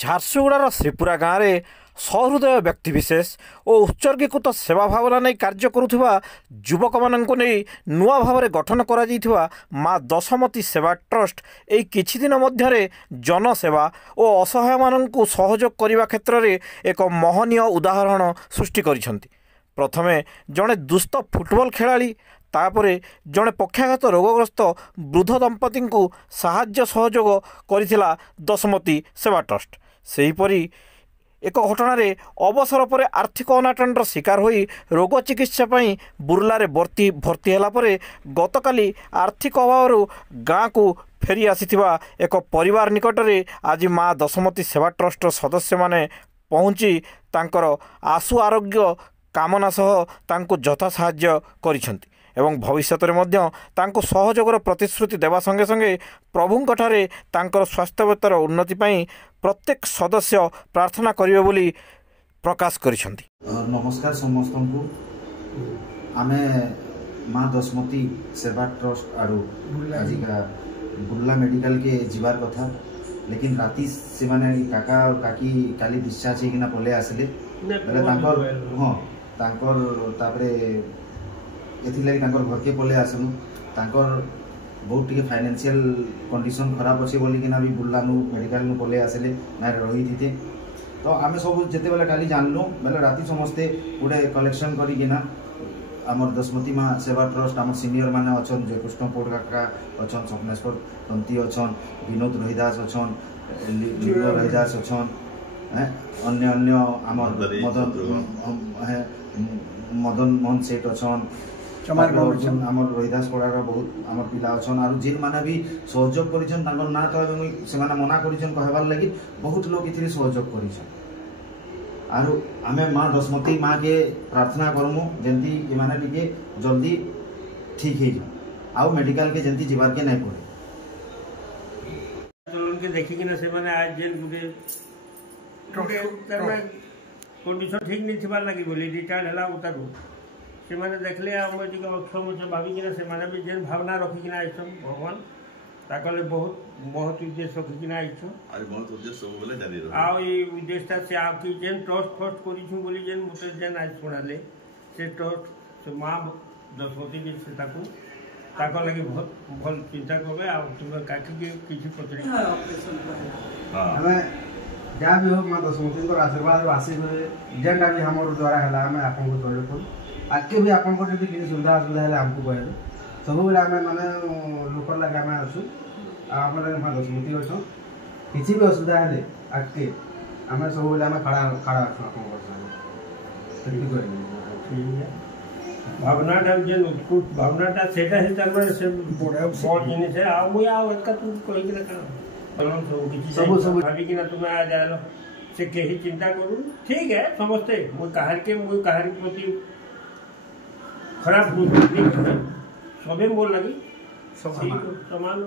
ଝାରସୁଗୁଡ଼ାର ଶ୍ରୀପୁରା ଗାଁରେ ସହୃଦୟ ବ୍ୟକ୍ତିବିଶେଷ ଓ ଉତ୍ସର୍ଗୀକୃତ ସେବା ଭାବନା ନେଇ କାର୍ଯ୍ୟ କରୁଥିବା ଯୁବକମାନଙ୍କୁ ନେଇ ନୂଆ ଭାବରେ ଗଠନ କରାଯାଇଥିବା ମା ଦଶମତୀ ସେବା ଟ୍ରଷ୍ଟ ଏହି କିଛି ଦିନ ମଧ୍ୟରେ ଜନସେବା ଓ ଅସହାୟମାନଙ୍କୁ ସହଯୋଗ କରିବା କ୍ଷେତ୍ରରେ ଏକ ମହନୀୟ ଉଦାହରଣ ସୃଷ୍ଟି କରିଛନ୍ତି। ପ୍ରଥମେ ଜଣେ ଦୁସ୍ଥ ଫୁଟବଲ ଖେଳାଳି, ତାପରେ ଜଣେ ପକ୍ଷାଘାତ ରୋଗଗ୍ରସ୍ତ ବୃଦ୍ଧ ଦମ୍ପତିଙ୍କୁ ସାହାଯ୍ୟ ସହଯୋଗ କରିଥିଲା ଦଶମତୀ ସେବା ଟ୍ରଷ୍ଟ। ସେହିପରି ଏକ ଘଟଣାରେ ଅବସର ପରେ ଆର୍ଥିକ ଅନାଟନର ଶିକାର ହୋଇ ରୋଗ ଚିକିତ୍ସା ପାଇଁ ବୁର୍ଲାରେ ଭର୍ତ୍ତି ହେଲା ପରେ ଗତକାଲି ଆର୍ଥିକ ଅଭାବରୁ ଗାଁକୁ ଫେରି ଆସିଥିବା ଏକ ପରିବାର ନିକଟରେ ଆଜି ମା ଦଶମତୀ ସେବା ଟ୍ରଷ୍ଟର ସଦସ୍ୟମାନେ ପହଞ୍ଚି ତାଙ୍କର ଆଶୁ ଆରୋଗ୍ୟ କାମନା ସହ ତାଙ୍କୁ ଯଥା ସାହାଯ୍ୟ କରିଛନ୍ତି ଏବଂ ଭବିଷ୍ୟତରେ ମଧ୍ୟ ତାଙ୍କୁ ସହଯୋଗର ପ୍ରତିଶ୍ରୁତି ଦେବା ସଙ୍ଗେ ସଙ୍ଗେ ପ୍ରଭୁଙ୍କଠାରେ ତାଙ୍କର ସ୍ୱାସ୍ଥ୍ୟାବସ୍ଥାର ଉନ୍ନତି ପାଇଁ ପ୍ରତ୍ୟେକ ସଦସ୍ୟ ପ୍ରାର୍ଥନା କରିବେ ବୋଲି ପ୍ରକାଶ କରିଛନ୍ତି। ନମସ୍କାର ସମସ୍ତଙ୍କୁ। ଆମେ ମା ଦଶମତୀ ସେବା ट्रस्ट आड़ू आजिका बुर्ला मेडिकल के जीवार कथा, लेकिन राति से माने काका और काकी काली डिस्चार्ज होना पले आसले हाँ तापर एथिलागि घर के पले आसलु बहुत टे फाइनेंशियल कंडीशन खराब अच्छे बोलिकिना भी बुर्ला मेडिकल पले आसले ना रही थी। तो आम सब जिते बेले काली जानलु बेले राति समस्ते गोटे कलेक्शन करिकिना आमर दशमती माँ सेवा ट्रस्ट आम सीनियर माने अच्छन जयकृष्ण पोट काका अच्छन, स्वप्नेश्वर तंती अच्छन, विनोद रहीदास अच्छन, लिंग रहीदास अच्छन, अन्य अन्य आमर मदन मोहन सेठ अच्छन, आमर रहीदास पड़ार बहुत आम पिला अच्छन और जिन माने भी सहयोग करिछन तांकर ना तो से मना करिछन कहबार लगी बहुत लोग इथिरे सहयोग करिछन। आरो आमे माँ दशमती माँ के प्रार्थना करमु जेंती इमाने टिके जल्दी ठीक है आउ मेडिकल के जेंती जीवार के नहीं पड़े। चलन के देखि कि ना से माने आज जेन गुटे कंडीशन ठीक नहीं थिबार लगी बोली रिटायर्ड हला उतारू से माने देखले हम टिके अक्षम से भाबी कि ना से माने भी जेन भावना रखी कि ना आइछन भगवान ताकले बहुत बहुत उद्देश्य रखी कि ना आइछन अरे बहुत उद्देश्य सब बोले जारी रहो आ ई उद्देश्य से आप की जेन ट्रस्ट फर्स्ट करिछु बोली जेन मते जेन आज सुनाले से ट्रस्ट से मां दशमती भी से ताको लगी बहुत भल चिंता करबे आ तुम काकी के किछि पचरी हमें जहाँ भी हो माँ दशमती आशीर्वाद आशीर्वाद जेनटा भी हमर द्वारा है आम आपको सहयोग करूँ आगे भी आपको जो कि सुविधा असुविधा है आमको कहे सब बेले आम मैंने लोकर लगे आम आसू आम माँ दशमती अच्छन किसी भी असुविधा है आगे आम सब बेले आम खड़ा खड़ा भावनाटा जेन उत्कृष्ट भावनाटा सेटा है तार माने से बड़ जिनिस है आ मुई आ एका तू कहि कि ना सब भाभी कि ना तुम आ जालो से केही चिंता करू ठीक है समझते मुई कहार प्रति खराब सबे मोर लगी समान